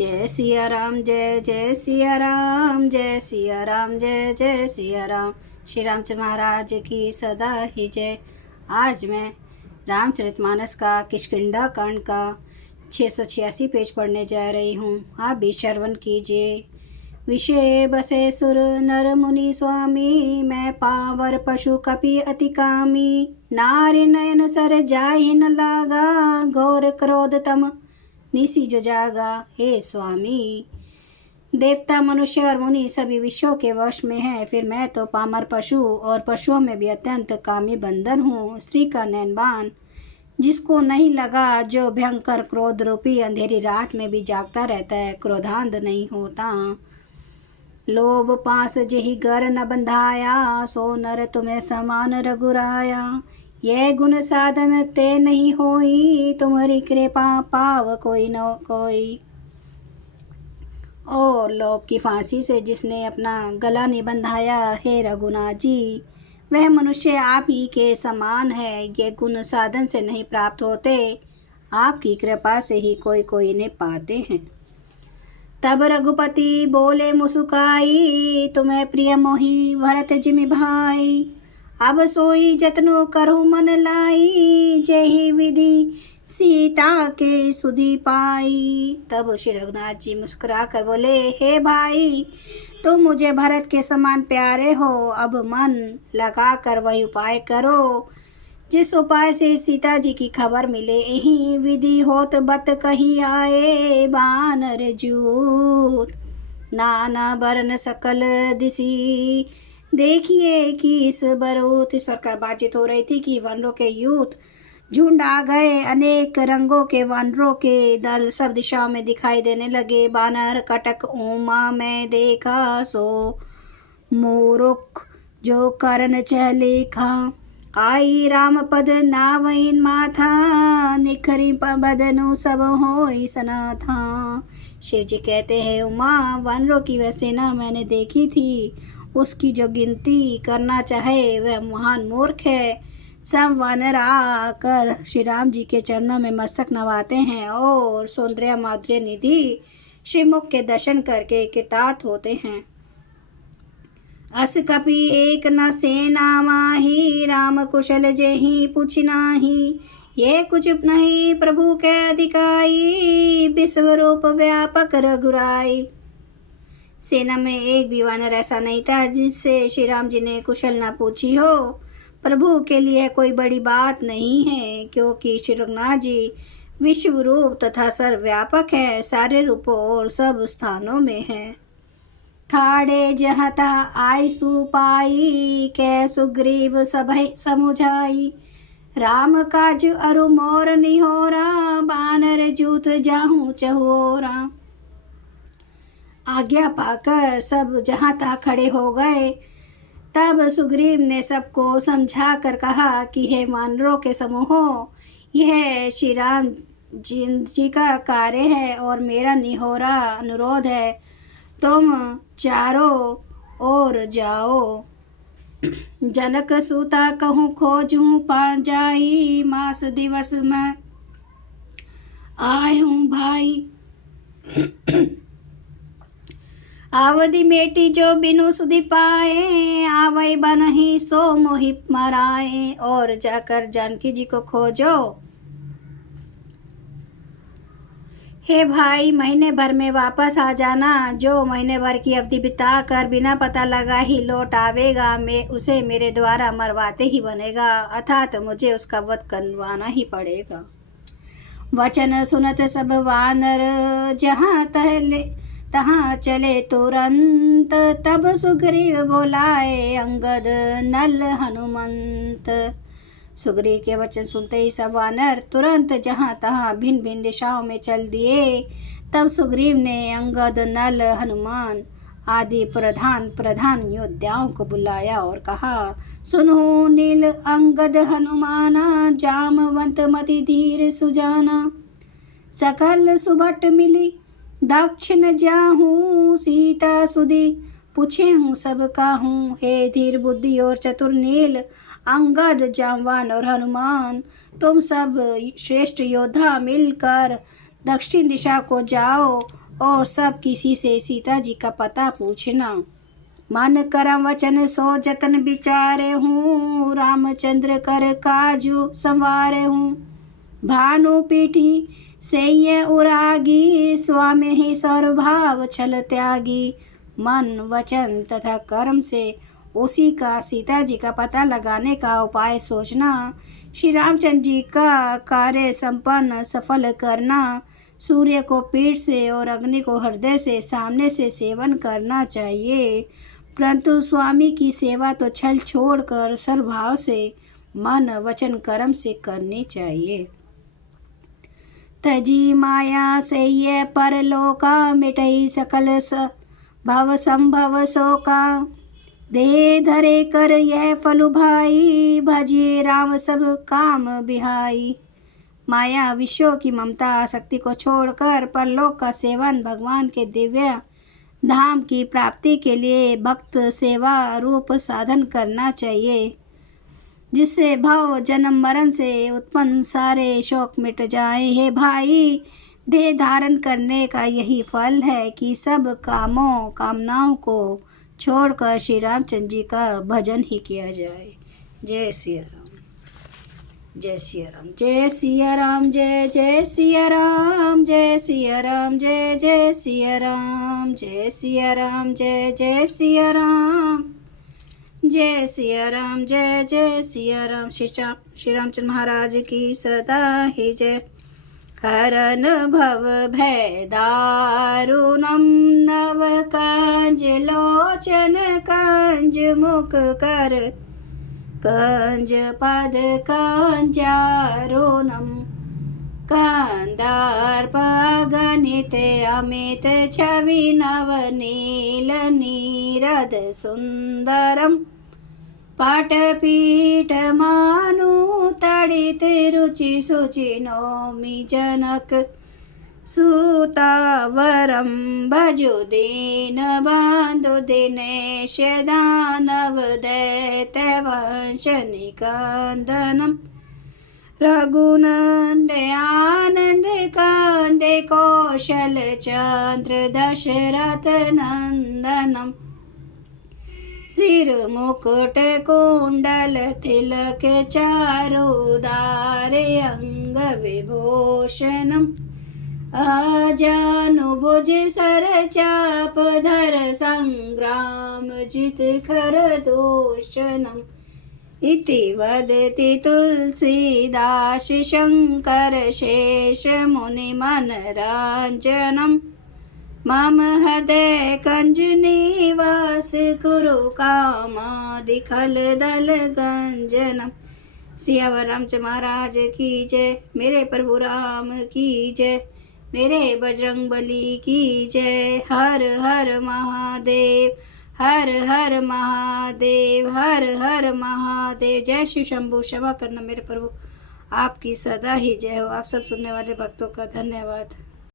जय सिया राम, जय जय सिया राम, जय सिया राम, जय जय सिया राम। श्री रामचंद्र महाराज की सदा ही जय। आज मैं रामचरितमानस का किष्किंधा कांड का 686 पेज पढ़ने जा रही हूँ। आप भी श्रवण कीजिए। विषय बसे सुर नर मुनि स्वामी, मैं पावर पशु कपि अति कामी। नारी नयन सर जाहि न लागा, घोर क्रोध तम निसी जो जागा। हे स्वामी, देवता मनुष्य और मुनि सभी विषयों के वश में है, फिर मैं तो पामर पशु और पशुओं में भी अत्यंत कामी बंदर हूँ। स्त्री का नैनबान जिसको नहीं लगा, जो भयंकर क्रोध रूपी अंधेरी रात में भी जागता रहता है, क्रोधांध नहीं होता। लोभ पास जेहि गर न बंधाया, सो नर तुम्हें समान रघुराया। यह गुण साधन ते नहीं होई, तुम्हारी कृपा पाव कोई न कोई। और लोभ की फांसी से जिसने अपना गला नहीं बंधाया, हे रघुनाथ जी, वह मनुष्य आप ही के समान है। ये गुण साधन से नहीं प्राप्त होते, आपकी कृपा से ही कोई कोई ने पाते हैं। तब रघुपति बोले मुस्काई, तुम्हें प्रिय मोही भरत जिमि भाई। अब सोई जतनो करहु मन लाई, जेहि विधि सीता के सुधि पाई। तब श्री रघुनाथ जी मुस्कुरा कर बोले, हे भाई, तुम मुझे भरत के समान प्यारे हो। अब मन लगा कर वही उपाय करो, जिस उपाय से सीता जी की खबर मिले। यही विधि होत बत कही आए, बानर जूत नाना बरन सकल दिसी। देखिए कि इस बरूत। इस प्रकार बातचीत हो रही थी कि वानरों के यूथ झुंड आ गए। अनेक रंगों के वानरों के दल सब दिशाओं में दिखाई देने लगे। बानर कटक उमा में देखा, सो मोरुख जो करण चलेखा। आई राम पद नावइन माथा, निखरी बदनु सब होई सना था। शिव जी कहते हैं, उमा वानरों की वह सेना मैंने देखी थी, उसकी जो गिनती करना चाहे वह महान मूर्ख है। सब वानर आकर श्री राम जी के चरणों में मस्तक नवाते हैं और सौंदर्य माधुर्य निधि श्रीमुख के दर्शन करके कृतार्थ होते हैं। अस कपि एक न सेना माही, राम कुशल जेहि पूछ नाही। ये कुछ नहीं प्रभु के अधिकाई, विश्व रूप व्यापक रघुराई। सेना में एक भी वानर ऐसा नहीं था जिससे श्री राम जी ने कुशल ना पूछी हो। प्रभु के लिए कोई बड़ी बात नहीं है, क्योंकि श्री रघुनाथ जी विश्व रूप तथा सर्वव्यापक है, सारे रूपों और सब स्थानों में है। ठाड़े जहाँ तहाँ आई सुपाई, कै सुग्रीव सभै समुझाई। राम काज अरु मोर निहोरा, बानर जूथ जाहूँ चहुओरा। आज्ञा पाकर सब जहाँ तहाँ खड़े हो गए। तब सुग्रीव ने सबको समझा कर कहा कि हे वानरों के समूहों, यह श्री राम जी का कार्य है और मेरा निहोरा अनुरोध है, तुम चारों ओर जाओ। जनक सूता कहूँ खोजूँ पा जाई, मास दिवस में आए हूँ भाई। आवधि मेटी जो बिनु सुधि पाए, आवै बनहि सो मोहि मराए। और जाकर जानकी जी को खोजो। हे भाई, महीने भर में वापस आ जाना। जो महीने भर की अवधि बिता कर बिना पता लगा ही लौट आवेगा, मैं उसे मेरे द्वारा मरवाते ही बनेगा, अर्थात मुझे उसका वध करवाना ही पड़ेगा। वचन सुनत सब वानर जहाँ तहाँ चले तुरंत, तब सुग्रीव बोलाए अंगद नल हनुमंत। सुग्रीव के वचन सुनते ही सब वानर तुरंत जहाँ तहाँ भिन्न भिन्न दिशाओं में चल दिए। तब सुग्रीव ने अंगद नल हनुमान आदि प्रधान योद्धाओं को बुलाया और कहा, सुनो नील अंगद हनुमाना, जामवंत मति धीर सुजाना। सकल सुभट मिली दक्षिण जाहूँ, सीता सुधि पूछे हूँ सब काहूँ। हे धीर बुद्धि और चतुर नील, अंगद, जामवान और हनुमान, तुम सब श्रेष्ठ योद्धा मिलकर दक्षिण दिशा को जाओ और सब किसी से सीता जी का पता पूछना। मन करम वचन सो जतन विचारे हूँ, रामचंद्र कर काजू संवारे हूँ। भानु पीठी से उरागी, स्वामी ही सर्वभाव छल त्यागी। मन वचन तथा कर्म से उसी का सीता जी का पता लगाने का उपाय सोचना। श्री रामचंद्र जी का कार्य संपन्न सफल करना। सूर्य को पीठ से और अग्नि को हृदय से सामने से सेवन करना चाहिए, परंतु स्वामी की सेवा तो छल छोड़कर सर्वभाव से मन वचन कर्म से करनी चाहिए। तजी माया से ये परलोका, मिटई सकल भव संभव शोका। दे धरे कर यह फलु भाई, भजिए राम सब काम बिहाई। माया विषयों की ममता आसक्ति को छोड़कर परलोक का सेवन भगवान के दिव्य धाम की प्राप्ति के लिए भक्त सेवा रूप साधन करना चाहिए, जिससे भव जन्म मरण से उत्पन्न सारे शोक मिट जाए। हे भाई, देह धारण करने का यही फल है कि सब कामों कामनाओं को छोड़कर श्री रामचंद्र जी का भजन ही किया जाए। जय सिया राम, जय सिया राम, जय सिया राम, जय जय सिया राम, जय सिया राम, जय जय सिया राम, जय सिया राम, जय जय सिया राम, जय सिया राम, जय जय सिया राम। श्री रामचंद्र महाराज की सदा ही जय। हरन भव भय दारुणम, नव कंज लोचन कंज मुख कर, कंज पद कंजारुणम। कंदार्प गणित अमित छवि नव नील नीरद सुंदरम। पाटपीठ मानु तड़ित रुचि सुचि नौमि जनक। सुतावरम भजु दीन बंधु दिनेश दानव दैत्य वंश निकंदनम। रघुनंद आनंद कांदे कौशल चंद्र दशरथ नंदनम। सिर मुकुट कुंडल तिलक चारुदार अंग विभूषणम। अजानुभुज सर चाप धर संग्राम जित कर दूषणम। इति वदति तुलसीदास शंकर शेष मुनि मनरांजनम। मम हृदय कंज निवास कुरु कामादि खल दल गंजनम। सियावर रामचंद्र महाराज की जय। मेरे प्रभु राम की जय। मेरे बजरंग बली की जय। हर हर महादेव, हर हर महादेव, हर हर महादेव। जय शिव शंभु। क्षमा करना मेरे प्रभु, आपकी सदा ही जय हो। आप सब सुनने वाले भक्तों का धन्यवाद।